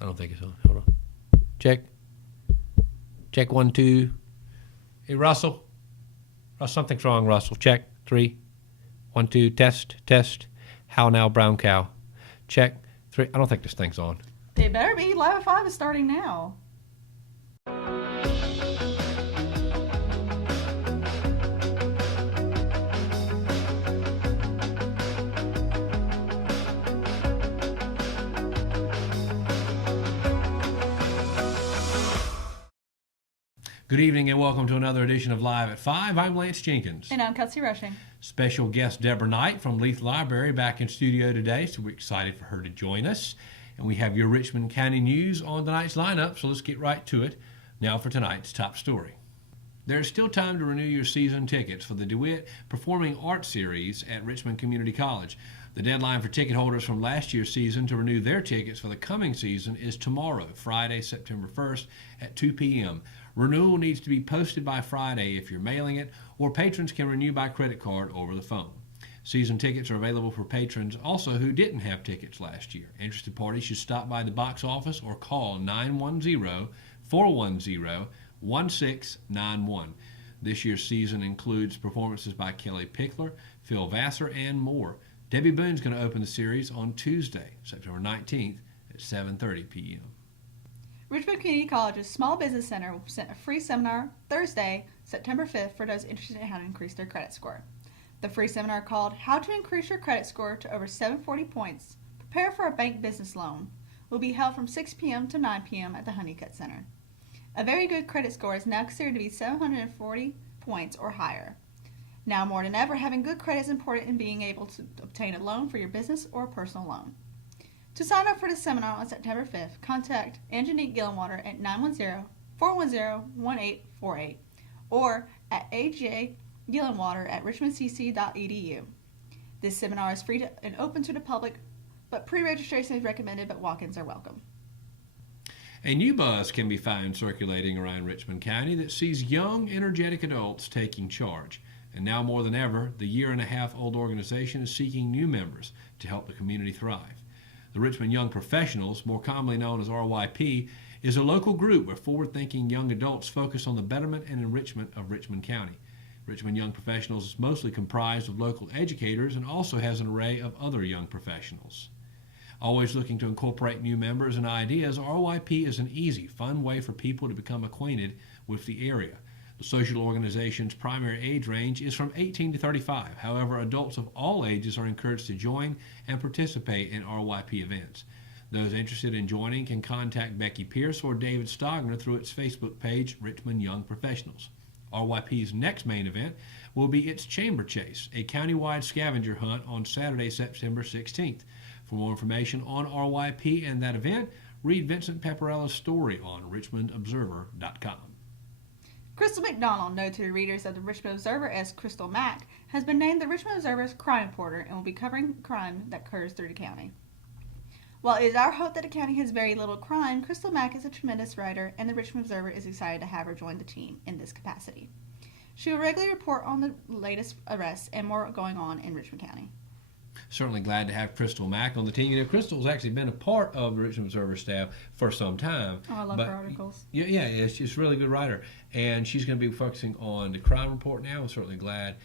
I don't think it's on. Hold on. Check. Check 1, 2. Hey, Russell. Something's wrong, Russell. Check. 3. 1, 2. Test. How now, brown cow? Check. 3. I don't think this thing's on. It better be. Live at 5 is starting now. Good evening and welcome to another edition of Live at 5. I'm Lance Jenkins. And I'm Kelsey Rushing. Special guest Deborah Knight from Leath Library back in studio today, so we're excited for her to join us. And we have your Richmond County news on tonight's lineup, so let's get right to it. Now for tonight's top story. There's still time to renew your season tickets for the DeWitt Performing Arts Series at Richmond Community College. The deadline for ticket holders from last year's season to renew their tickets for the coming season is tomorrow, Friday, September 1st at 2 p.m. Renewal needs to be posted by Friday if you're mailing it, or patrons can renew by credit card over the phone. Season tickets are available for patrons also who didn't have tickets last year. Interested parties should stop by the box office or call 910-410-1691. This year's season includes performances by Kelly Pickler, Phil Vassar, and more. Debbie Boone's going to open the series on Tuesday, September 19th at 7:30 p.m. Richmond Community College's Small Business Center will present a free seminar Thursday, September 5th for those interested in how to increase their credit score. The free seminar called How to Increase Your Credit Score to Over 740 Points, Prepare for a Bank Business Loan, will be held from 6 p.m. to 9 p.m. at the Honeycutt Center. A very good credit score is now considered to be 740 points or higher. Now more than ever, having good credit is important in being able to obtain a loan for your business or personal loan. To sign up for the seminar on September 5th, contact Angelique Gillenwater at 910-410-1848 or at ajgillenwater@richmondcc.edu. This seminar is free and open to the public, but pre-registration is recommended, but walk-ins are welcome. A new buzz can be found circulating around Richmond County that sees young, energetic adults taking charge. And now more than ever, the year-and-a-half-old organization is seeking new members to help the community thrive. The Richmond Young Professionals, more commonly known as RYP, is a local group where forward-thinking young adults focus on the betterment and enrichment of Richmond County. Richmond Young Professionals is mostly comprised of local educators and also has an array of other young professionals. Always looking to incorporate new members and ideas, RYP is an easy, fun way for people to become acquainted with the area. The social organization's primary age range is from 18 to 35. However, adults of all ages are encouraged to join and participate in RYP events. Those interested in joining can contact Becky Pierce or David Stogner through its Facebook page, Richmond Young Professionals. RYP's next main event will be its Chamber Chase, a countywide scavenger hunt on Saturday, September 16th. For more information on RYP and that event, read Vincent Pepperella's story on richmondobserver.com. Crystal McDonald, known to the readers of the Richmond Observer as Crystal Mack, has been named the Richmond Observer's crime reporter and will be covering crime that occurs through the county. While it is our hope that the county has very little crime, Crystal Mack is a tremendous writer, and the Richmond Observer is excited to have her join the team in this capacity. She will regularly report on the latest arrests and more going on in Richmond County. Certainly glad to have Crystal Mack on the team. You know, Crystal's actually been a part of the Richmond Observer staff for some time. Oh, I love her articles. Yeah, she's a really good writer. And she's going to be focusing on the crime report now. I'm certainly glad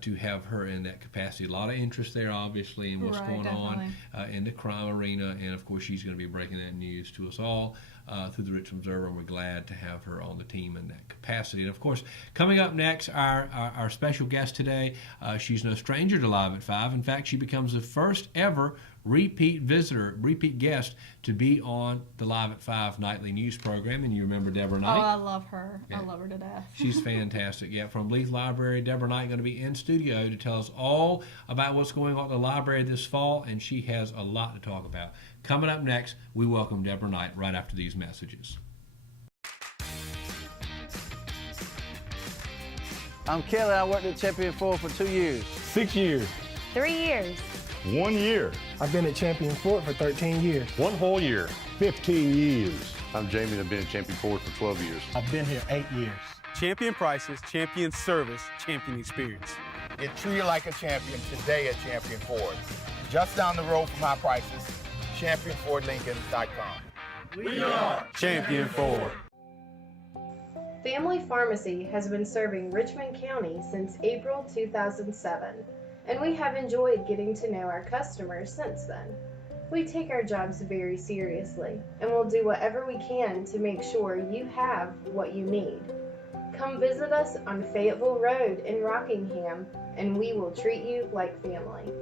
to have her in that capacity. A lot of interest there, obviously, in what's going on in the crime arena. And, of course, she's going to be breaking that news to us all through the Richmond Observer, and we're glad to have her on the team in that capacity. And, of course, coming up next, our special guest today, she's no stranger to Live at 5. In fact, she becomes the first ever repeat guest to be on the Live at 5 nightly news program. And you remember Deborah Knight? Oh, I love her. Yeah. I love her to death. She's fantastic. Yeah, from Leath Library, Deborah Knight going to be in studio to tell us all about what's going on at the library this fall, and she has a lot to talk about. Coming up next, we welcome Deborah Knight right after these messages. I'm Kelly. I worked at Champion 4 for 2 years. 6 years. 3 years. 1 year. I've been at Champion Fort for 13 years. 1 whole year. 15 years. I'm Jamie and I've been at Champion Ford for 12 years. I've been here 8 years. Champion prices, champion service, champion experience. Get treated like a champion today at Champion Ford. Just down the road from high prices, championfordlincoln.com. We are Champion 4. Family Pharmacy has been serving Richmond County since April 2007, and we have enjoyed getting to know our customers since then. We take our jobs very seriously, and will do whatever we can to make sure you have what you need. Come visit us on Fayetteville Road in Rockingham, and we will treat you like family.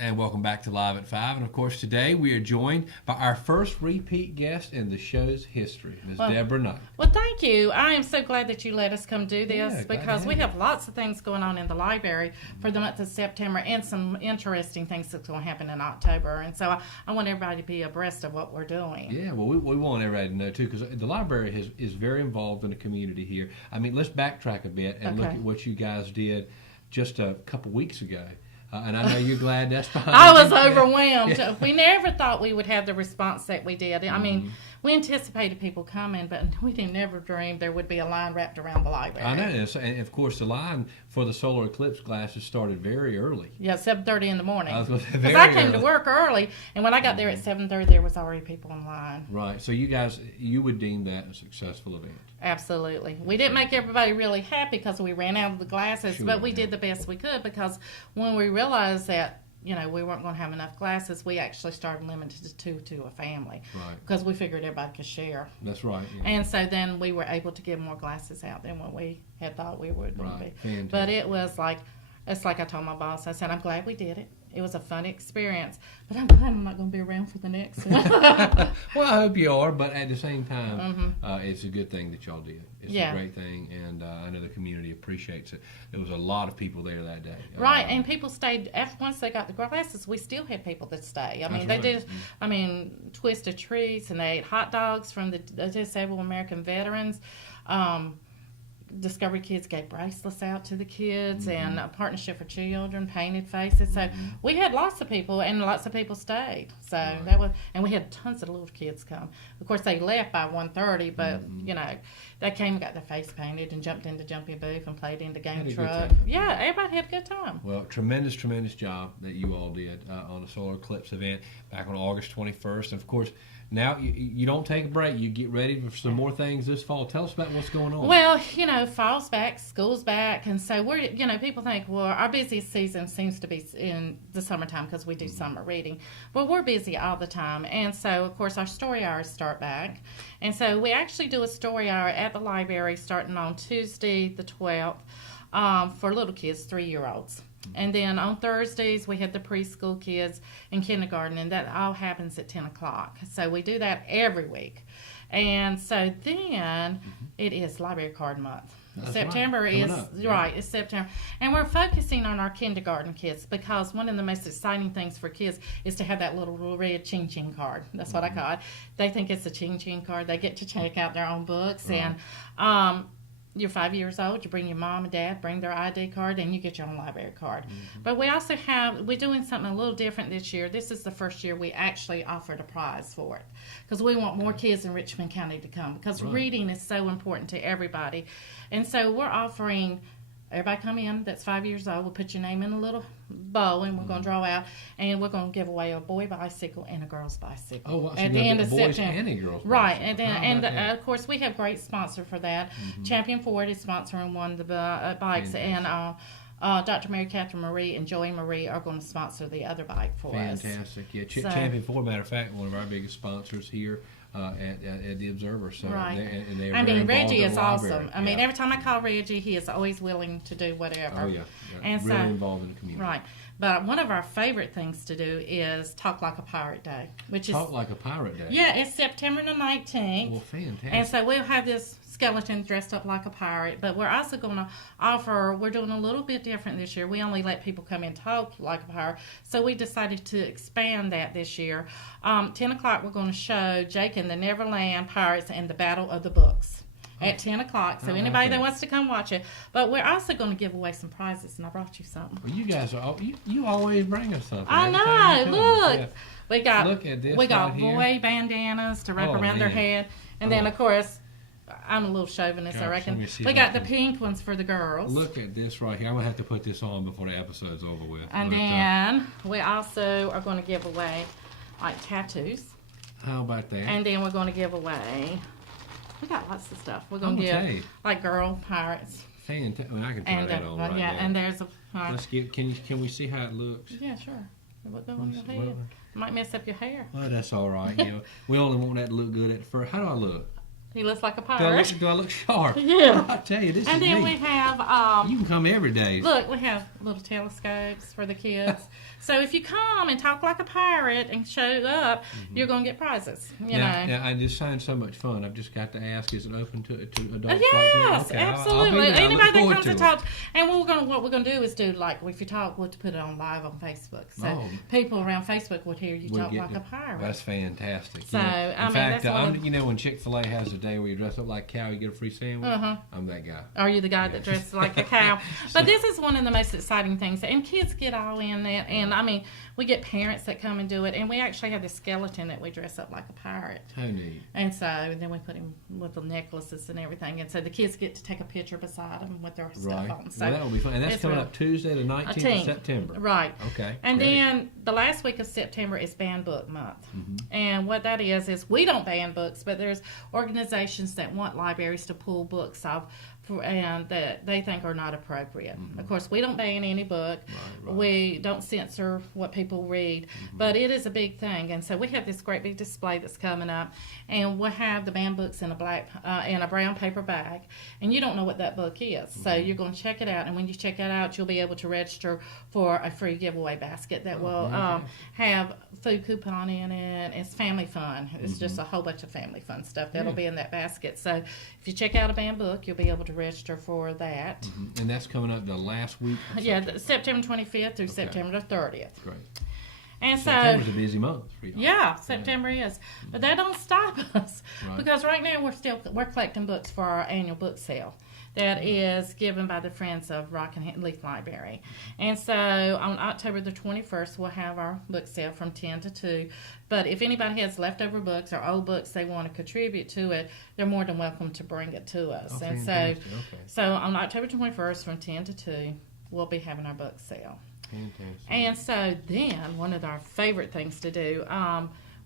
And welcome back to Live at 5. And of course, today we are joined by our first repeat guest in the show's history, Ms. Deborah Knight. Well, thank you. I am so glad that you let us come do this Yeah, because we have lots of things going on in the library for the month of September and some interesting things that's going to happen in October. And so I want everybody to be abreast of what we're doing. Yeah, well, we want everybody to know, too, because the library is very involved in the community here. I mean, let's backtrack a bit and look at what you guys did just a couple weeks ago. And I know you're glad that's behind I you. was overwhelmed. Yeah. We never thought we would have the response that we did. I mean, we anticipated people coming, but we didn't never dream there would be a line wrapped around the library. I know. And of course, the line for the solar eclipse glasses started very early. Yeah, 7:30 in the morning. Because I came to work early, and when I got there at 7:30, there was already people in line. Right. So you would deem that a successful event. Absolutely. We didn't make everybody really happy because we ran out of the glasses, Sure, but we did the best we could because when we realized that, we weren't going to have enough glasses, we actually started limited to 2 to a family. Right. Because we figured everybody could share. That's right. Yeah. And so then we were able to give more glasses out than what we had thought we were going to be. Fantastic. But it's like I told my boss, I said, I'm glad we did it. It was a fun experience, but I'm glad I'm not going to be around for the next one. Well, I hope you are, but at the same time, it's a good thing that y'all did. It's a great thing, and I know the community appreciates it. There was a lot of people there that day. Right, and people stayed. Once they got the glasses, we still had people that stay. I mean, they did, twisted treats, and they ate hot dogs from the disabled American veterans. Discovery Kids gave bracelets out to the kids, and a partnership for children, painted faces. So we had lots of people, and lots of people stayed. So that was, and we had tons of little kids come. Of course, they left by 1:30, but they came and got their face painted and jumped into Jumpy Booth and played in the game truck. Yeah, everybody had a good time. Well, tremendous job that you all did on the solar eclipse event back on August 21st. And of course, now you don't take a break. You get ready for some more things this fall. Tell us about what's going on. Well, fall's back, school's back, and so we're, people think, well, our busiest season seems to be in the summertime because we do summer reading. Well, we're busy all the time, and so, of course, our story hours start back. And so we actually do a story hour at the library starting on Tuesday the 12th for little kids, 3-year-olds. And then on Thursdays, we have the preschool kids and kindergarten, and that all happens at 10 o'clock. So we do that every week. And so then it is Library Card Month. That's September is, right, it's September. And we're focusing on our kindergarten kids because one of the most exciting things for kids is to have that little red ching-ching card. That's what I call it. They think it's a ching-ching card. They get to check out their own books. Right. And you're 5 years old, you bring your mom and dad, bring their ID card, and you get your own library card. But we also we're doing something a little different this year. This is the first year we actually offered a prize for it because we want more kids in Richmond County to come because reading is so important to everybody. And so we're offering Everybody come in that's 5 years old. We'll put your name in a little bowl, and we're going to draw out, and we're going to give away a boy bicycle and a girl's bicycle. Oh, wow. So at the end of boys September. and a girls Right, bicycle. and then of course we have great sponsor for that. Champion Ford is sponsoring one of the bikes, and Dr. Mary Catherine Marie and Joey Marie are going to sponsor the other bike for us. Fantastic. Yeah, Champion Ford, matter of fact, one of our biggest sponsors here at the Observer. So right. I mean, Reggie is awesome. Library. I mean, every time I call Reggie, he is always willing to do whatever. Oh, yeah. And really so, involved in the community. Right. But one of our favorite things to do is Talk Like a Pirate Day, which is Talk Like a Pirate Day. Yeah, it's September the 19th. Well, fantastic. And so we'll have this skeleton dressed up like a pirate, but we're also going to we're doing a little bit different this year. We only let people come in talk like a pirate, so we decided to expand that this year. 10 o'clock we're going to show Jake and the Neverland Pirates and the Battle of the Books. At 10 o'clock, so anybody that wants to come watch it. But we're also going to give away some prizes, and I brought you something. Well, you guys are you always bring us something. I know. Look, we got look at this. We got right boy here. bandanas to wrap around their head, and then of course, I'm a little chauvinist, I reckon. We got the pink ones for the girls. Look at this right here. I'm gonna have to put this on before the episode's over with. And then we also are going to give away like tattoos. How about that? And then we're going to give away. We got lots of stuff. We're going to give like girl pirates. Fantastic. I mean, I can try that on right now. And there's a. Let's get. Can we see how it looks? Yeah, sure. What go on your head? Might mess up your hair. Well, that's all right. You know, we only want that to look good at first. How do I look? He looks like a pirate. Do I look sharp? Yeah. I tell you, this and is then neat. we have. You can come every day. Look, we have little telescopes for the kids. So if you come and talk like a pirate and show up, you're going to get prizes. You know. Now, I just sounds so much fun. I've just got to ask: is it open to adults? Yes, okay, absolutely. I'll Anybody that comes to it. talk, and what we're going to do is do like if you talk, we'll put it on live on Facebook, so people around Facebook would hear you talk like a pirate. That's fantastic. So in fact, when Chick-fil-A has a day where you dress up like a cow, you get a free sandwich. I'm that guy. Are you the guy that dresses like a cow? But this is one of the most exciting things, and kids get all in it. And I mean, we get parents that come and do it, and we actually have the skeleton that we dress up like a pirate. How neat. And then we put him with the necklaces and everything, and so the kids get to take a picture beside them with their stuff on. So well, that will be fun. And that's coming up Tuesday the 19th of September. Right. Okay. And then the last week of September is Banned Book Month. And what that is we don't ban books, but there's organizations that want libraries to pull books off and that they think are not appropriate. Of course, we don't ban any book. Right. We don't censor what people read, but it is a big thing. And so we have this great big display that's coming up, and we'll have the banned books in a brown paper bag, and you don't know what that book is. So you're going to check it out, and when you check it out, you'll be able to register for a free giveaway basket that will have food coupon in it. It's family fun. It's just a whole bunch of family fun stuff that'll be in that basket. So if you check out a banned book, you'll be able to register for that. And that's coming up the last week of September 25th through September 30th. Great. And September's a busy month for y'all. Yeah, September is. But that don't stop us because right now we're collecting books for our annual book sale. That is given by the Friends of Leath Library. And so on October the 21st, we'll have our book sale from 10 to 2. But if anybody has leftover books or old books they want to contribute to it, they're more than welcome to bring it to us. And so on October 21st from 10 to 2, we'll be having our book sale. Fantastic. And so then one of our favorite things to do,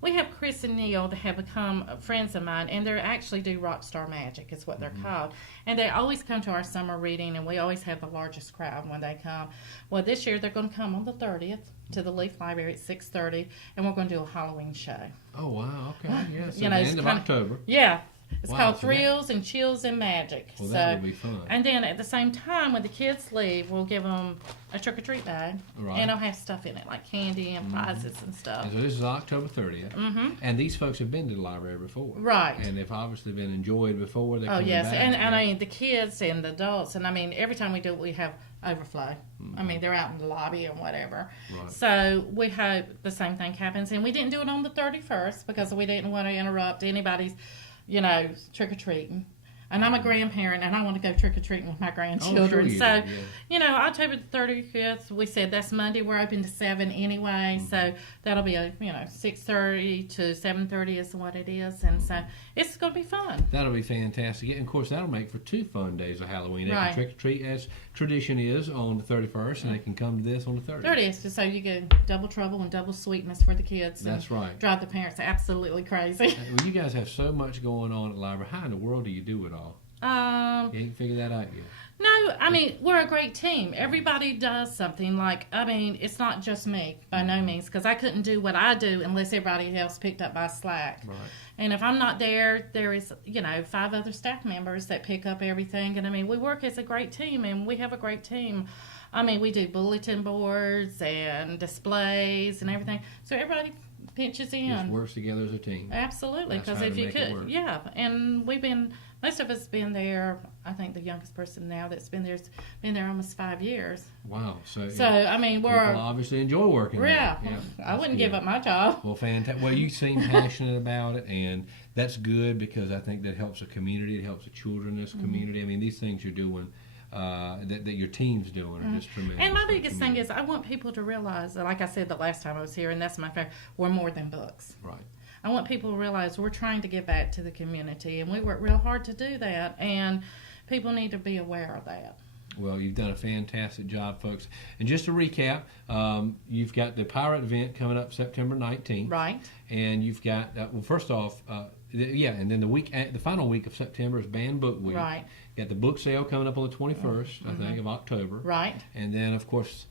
we have Chris and Neil that have become friends of mine, and they actually do Rockstar Magic is what they're called. And they always come to our summer reading, and we always have the largest crowd when they come. Well, this year they're going to come on the 30th to the Leath Library at 6:30, and we're going to do a Halloween show. Oh, wow. Okay. Yeah, so you know, the end of October. Yeah. It's called Thrills and Chills and Magic. Well, that will be fun. And then at the same time, when the kids leave, we'll give them a trick-or-treat bag. Right. And it'll have stuff in it, like candy and prizes and stuff. And so this is October 30th. And these folks have been to the library before. Right. And they've obviously been enjoyed before. They're coming yes. back. And I mean, the kids and the adults. And I mean, every time we do it, we have overflow. I mean, they're out in the lobby and whatever. Right. So we hope the same thing happens. And we didn't do it on the 31st because we didn't want to interrupt anybody's trick-or-treating. And I'm a grandparent, and I want to go trick-or-treating with my grandchildren. you So, do, yeah. you know, October the 35th, we said that's Monday. We're open to 7 anyway. So that'll be, 6:30 to 7:30 is what it is. And so it's going to be fun. That'll be fantastic. And, of course, that'll make for 2 fun days of Halloween. They Right. can trick-or-treat, as tradition is, on the 31st, and they can come to this on the 30th. 30th, so you get double trouble and double sweetness for the kids. That's and right. Drive the parents absolutely crazy. Well, you guys have so much going on at the library. How in the world do you do it all? You ain't figured that out yet. No, I mean, we're a great team. Everybody does something. It's not just me, by no means, because I couldn't do what I do unless everybody else picked up my slack. Right. And if I'm not there, there is, 5 other staff members that pick up everything. And, we work as a great team, and we have a great team. We do bulletin boards and displays and everything. So everybody pinches in. Just works together as a team. Absolutely, That's because how if to you make it could, work. yeah. And most of us been there. I think the youngest person now that's been there's been there almost 5 years. Wow. So we're people obviously enjoy working there. yeah. I that's wouldn't good. give up my job. Well, fantastic. Well, you seem passionate about it, and that's good because I think that helps the community. It helps the children in this community. These things you're doing, that your team's doing, are just tremendous. And my for the biggest thing community. is I want people to realize that, like I said the last time I was here, and that's my favorite, we're more than books. Right. I want people to realize we're trying to give back to the community, and we work real hard to do that, and people need to be aware of that. Well, you've done a fantastic job, folks. And just to recap, you've got the Pirate event coming up September 19th. Right. And you've got, first off, and then the final week of September is Banned Book Week. Right. You got the book sale coming up on the 21st, I think, of October. Right. And then, of course,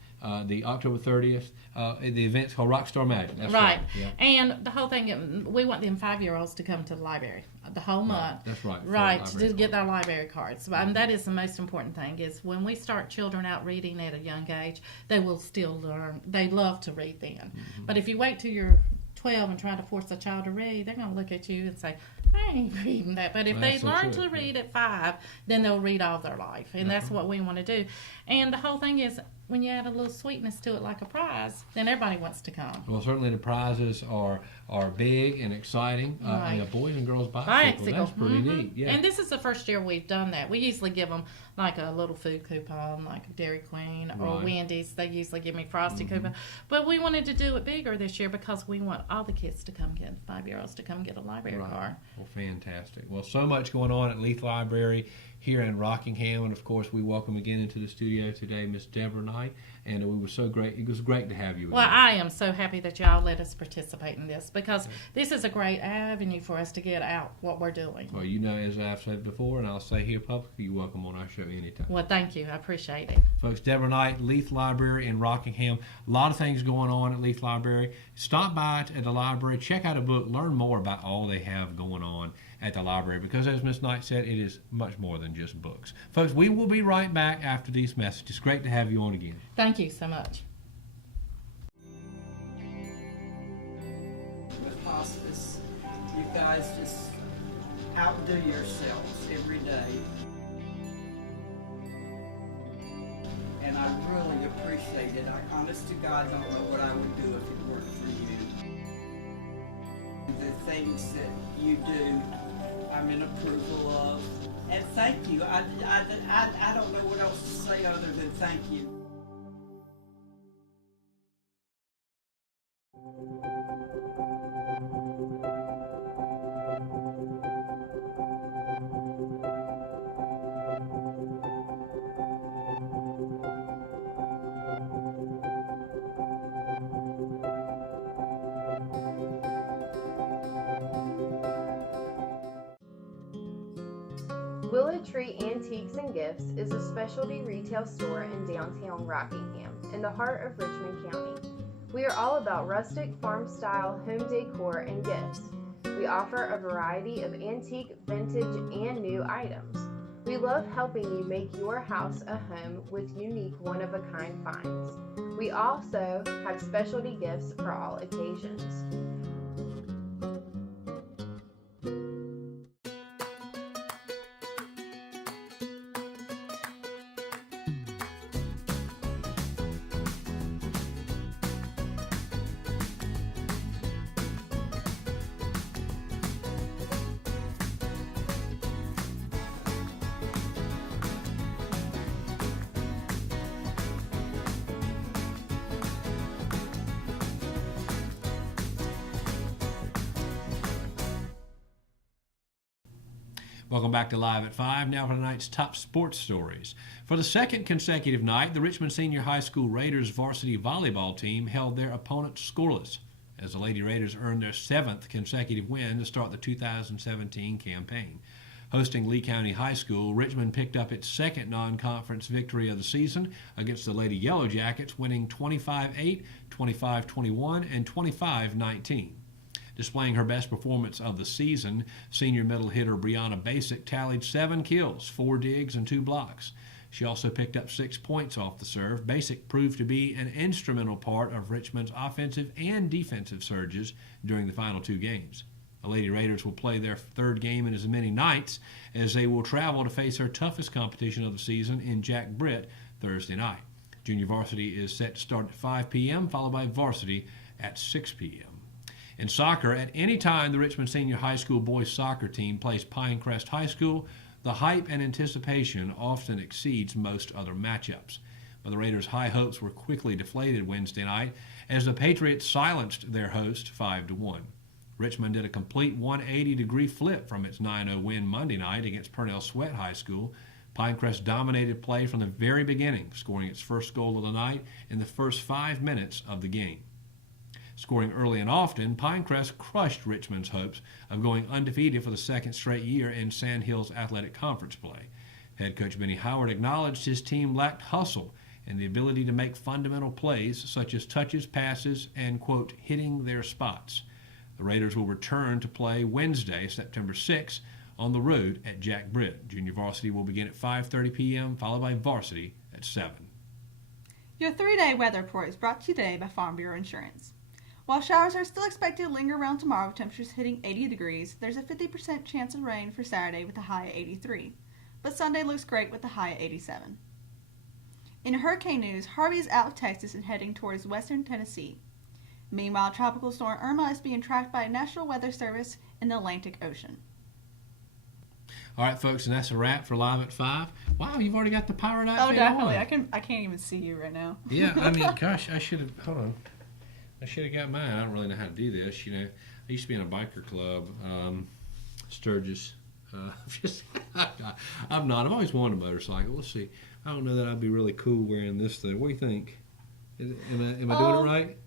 the October 30th, the event's called Rockstar Magic. That's right. Yeah. And the whole thing, we want them 5-year-olds to come to the library the whole month. That's right. Right, to get their library cards. And that is the most important thing, is when we start children out reading at a young age, they will still learn. They love to read then. But if you wait till you're 12 and try to force a child to read, they're going to look at you and say, I ain't reading that. But if they learn to read at 5, then they'll read all their life. And that's what we want to do. And the whole thing is, when you add a little sweetness to it like a prize, then everybody wants to come. Well, certainly the prizes are big and exciting. Right. And a boys and girls bicycle. That's pretty neat. Yeah. And this is the first year we've done that. We usually give them like a little food coupon, like Dairy Queen or Wendy's. They usually give me Frosty coupon. But we wanted to do it bigger this year because we want all the kids to come get, 5-year-olds to come get a library card. Well, fantastic. Well, so much going on at Leath Library here in Rockingham, and of course we welcome again into the studio today Miss Deborah Knight, and we were so great. It was great to have you. Well, I am so happy that y'all let us participate in this, because this is a great avenue for us to get out what we're doing. Well, as I've said before, and I'll say here publicly, you're welcome on our show anytime. Well, thank you. I appreciate it. Folks, Deborah Knight, Leath Library in Rockingham. A lot of things going on at Leath Library. Stop by at the library, check out a book, learn more about all they have going on at the library, because as Miss Knight said, it is much more than just books. Folks, we will be right back after these messages. Great to have you on again. Thank you so much. With hospice, you guys just outdo yourselves every day. And I really appreciate it. I honest to God don't know what I would do if it weren't for you. The things that you do, I'm in approval of. And thank you. I don't know what else to say other than thank you. Willow Tree Antiques and Gifts is a specialty retail store in downtown Rockingham, in the heart of Richmond County. We are all about rustic, farm-style home decor and gifts. We offer a variety of antique, vintage, and new items. We love helping you make your house a home with unique, one-of-a-kind finds. We also have specialty gifts for all occasions. Welcome back to Live at 5, now for tonight's top sports stories. For the second consecutive night, the Richmond Senior High School Raiders varsity volleyball team held their opponents scoreless, as the Lady Raiders earned their 7th consecutive win to start the 2017 campaign. Hosting Lee County High School, Richmond picked up its second non-conference victory of the season against the Lady Yellow Jackets, winning 25-8, 25-21, and 25-19. Displaying her best performance of the season, senior middle hitter Brianna Basic tallied 7 kills, 4 digs, and 2 blocks. She also picked up 6 points off the serve. Basic proved to be an instrumental part of Richmond's offensive and defensive surges during the final 2 games. The Lady Raiders will play their 3rd game in as many nights, as they will travel to face their toughest competition of the season in Jack Britt Thursday night. Junior varsity is set to start at 5 p.m., followed by varsity at 6 p.m. In soccer, at any time the Richmond Senior High School boys soccer team plays Pinecrest High School, the hype and anticipation often exceeds most other matchups. But the Raiders' high hopes were quickly deflated Wednesday night as the Patriots silenced their host 5-1. Richmond did a complete 180-degree flip from its 9-0 win Monday night against Purnell Sweat High School. Pinecrest dominated play from the very beginning, scoring its first goal of the night in the first 5 minutes of the game. Scoring early and often, Pinecrest crushed Richmond's hopes of going undefeated for the 2nd straight year in Sand Hills Athletic Conference play. Head coach Benny Howard acknowledged his team lacked hustle and the ability to make fundamental plays such as touches, passes, and, quote, hitting their spots. The Raiders will return to play Wednesday, September 6th, on the road at Jack Britt. Junior varsity will begin at 5:30 p.m., followed by varsity at 7. Your 3-day weather report is brought to you today by Farm Bureau Insurance. While showers are still expected to linger around tomorrow with temperatures hitting 80 degrees, there's a 50% chance of rain for Saturday with a high at 83. But Sunday looks great with a high at 87. In hurricane news, Harvey is out of Texas and heading towards western Tennessee. Meanwhile, Tropical Storm Irma is being tracked by National Weather Service in the Atlantic Ocean. All right, folks, and that's a wrap for Live at 5. Wow, you've already got the Pirate outfit on. Oh, definitely. I can't even see you right now. Yeah, I mean, gosh, I should have, hold on. I should have got mine. I don't really know how to do this. You know, I used to be in a biker club, Sturgis. I'm not. I've always wanted a motorcycle. Let's see. I don't know that I'd be really cool wearing this thing. What do you think? Am I doing it right?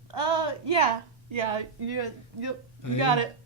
Yeah. You got it.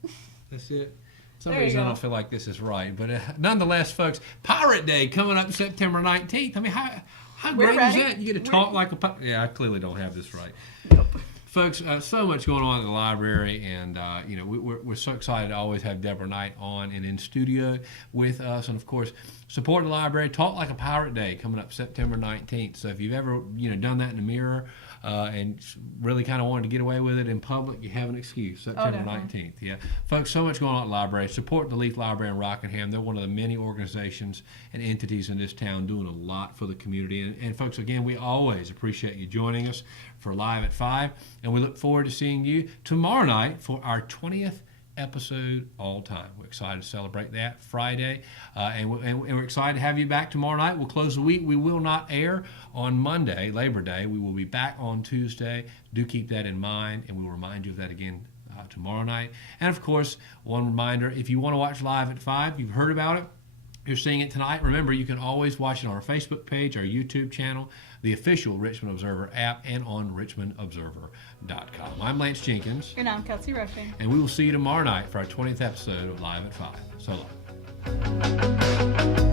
That's it. For some reason, I don't feel like this is right. But nonetheless, folks, Pirate Day coming up September 19th. I mean, how great is that? You get to talk like a pirate. Yeah, I clearly don't have this right. Nope. Folks, so much going on at the library, and we're so excited to always have Deborah Knight on and in studio with us, and of course, support the library. Talk Like a Pirate Day coming up September 19th. So if you've ever done that in the mirror and really kind of wanted to get away with it in public, you have an excuse. September 19th. Yeah, folks, so much going on at the library. Support the Leath Library in Rockingham. They're one of the many organizations and entities in this town doing a lot for the community. And folks, again, we always appreciate you joining us for Live at 5, and we look forward to seeing you tomorrow night for our 20th episode all time. We're excited to celebrate that Friday, and we're excited to have you back tomorrow night. We'll close the week. We will not air on Monday, Labor Day. We will be back on Tuesday. Do keep that in mind, and we'll remind you of that again tomorrow night. And of course, one reminder, if you want to watch Live at 5, you've heard about it, you're seeing it tonight. Remember, you can always watch it on our Facebook page, our YouTube channel, the official Richmond Observer app, and on richmondobserver.com. I'm Lance Jenkins. And I'm Kelsey Rushing. And we will see you tomorrow night for our 20th episode of Live at 5. So long.